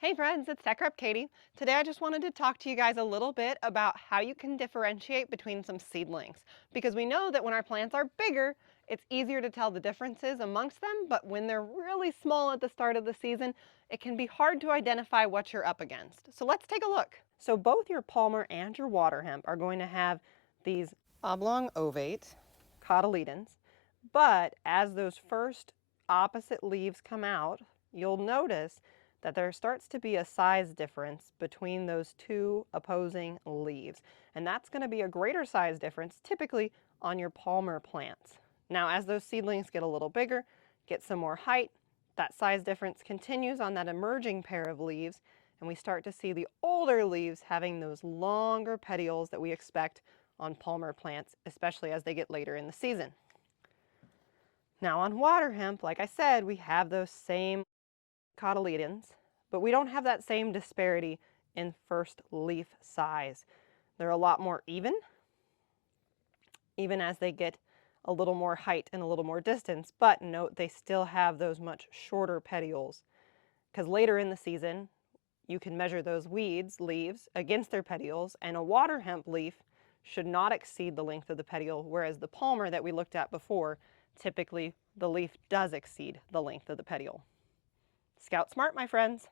Hey friends, it's Tech Rep Katie. Today I just wanted to talk to you guys a little bit about how you can differentiate between some seedlings. Because we know that when our plants are bigger, it's easier to tell the differences amongst them, but when they're really small at the start of the season, it can be hard to identify what you're up against. So let's take a look. So both your Palmer and your Waterhemp are going to have these oblong ovate cotyledons, but as those first opposite leaves come out, you'll notice that there starts to be a size difference between those two opposing leaves. And that's going to be a greater size difference typically on your Palmer plants. Now, as those seedlings get a little bigger, get some more height, that size difference continues on that emerging pair of leaves, and we start to see the older leaves having those longer petioles that we expect on Palmer plants, especially as they get later in the season. Now on Waterhemp, like I said, we have those same cotyledons, but we don't have that same disparity in first leaf size. They're a lot more even as they get a little more height and a little more distance, but note they still have those much shorter petioles, because later in the season you can measure those leaves against their petioles, and a Waterhemp leaf should not exceed the length of the petiole, whereas the Palmer that we looked at before, typically the leaf does exceed the length of the petiole. Scout smart, my friends.